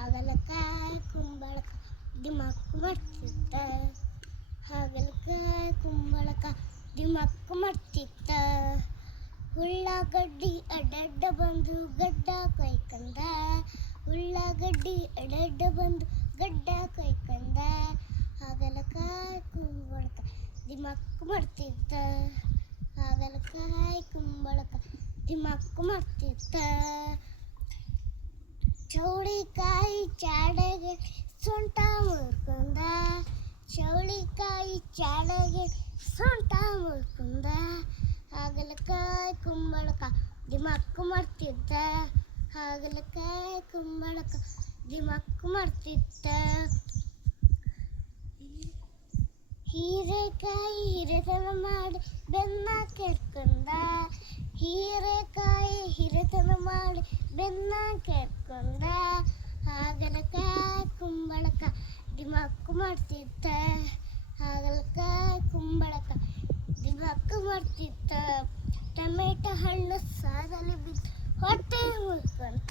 ಹಾಗಲಕಾಯಿ ಕುಂಬಳಕಾಯಿ ದಿಮಕ್ ಮಾಡ್ತಿತ್ತ. ಹಾಗಲಕಾಯಿ ಕುಂಬಳಕಾಯಿ ದಿಮಕ್ ಮಾಡ್ತಿತ್ತ. ಉಳ್ಳಾಗಡ್ಡಿ ಅಡ್ಡಡ್ಡ ಬಂದು ಗಡ್ಡ ಕೈಕಂದ. ಉಳ್ಳಾಗಡ್ಡಿ ಅಡ್ಡಡ್ಡ ಬಂದು ಗಡ್ಡ ಕೈಕಂದ. ಹಾಗಲಕಾಯಿ ಕುಂಬಳಕಾಯಿ ದಿಮಕ್ ಮಾಡ್ತಿತ್ತ. ಹಾಗಲಕಾಯಿ ಕುಂಬಳಕಾಯಿ ದಿಮಕ್ ಮಾಡ್ತಿತ್ತ. ಚೌಳಿಕಾಯಿ ಚಾಡೆಗೆ ಸೊಂಟ ಮುರ್ಕೊಂಡ. ಚೌಳಿಕಾಯಿ ಚಾಡೆಗೆ ಸೊಂಟ ಮುರ್ಕೊಂಡ. ಹಾಗಲಕಾಯಿ ಕುಂಬಳಕಾಯಿ ದಿಮಕ್ ಮಾಡ್ತಿದ್ದ. ಹಾಗಲಕಾಯಿ ಕುಂಬಳಕಾಯಿ ದಿಮಕ್ ಮಾಡ್ತಿತ್ತ. ಹೀರೆಕಾಯಿ ಹಿರಿತನ ಮಾಡಿ ಬೆನ್ನ ಕೆರ್ಕೊಂಡ. ಹೀರೆಕಾಯಿ ಹಿರಿತನ ಮಾಡಿ ಬೆನ್ನ ಕೆರ್ಕೊಂಡ. ಹಾಗಲಕಾಯಿ ಕುಂಬಳಕಾಯಿ ದಿಮಕ್ ಮಾಡ್ತಿತ್ತ. ಹಾಗಲಕಾಯಿ ಕುಂಬಳಕಾಯಿ ದಿಮಕ್ ಮಾಡ್ತಿತ್ತ. ಟೊಮೆಟೊ ಹಣ್ಣು ಸಾರಲ್ಲಿ ಬಿದ್ದು ಹೊಟ್ಟೆ ಮುರ್ಕೊಂಡ.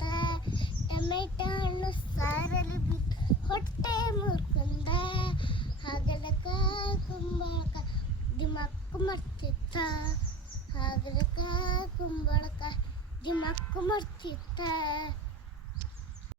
ಟೊಮೆಟೊ ಹಣ್ಣು ಸಾರಲ್ಲಿ ಬಿದ್ದು ಹೊಟ್ಟೆ ಮುರ್ಕೊಂಡ. ಹಾಗಲಕಾಯಿ ಕುಂಬಳಕಾಯಿ ದಿಮಕ್ ಮಾಡ್ತಿತ್ತ. ಹಾಗಲಕಾಯಿ ಕುಂಬಳಕಾಯಿ ದಿಮಕ್ ಮಾಡ್ತಿತ್ತ.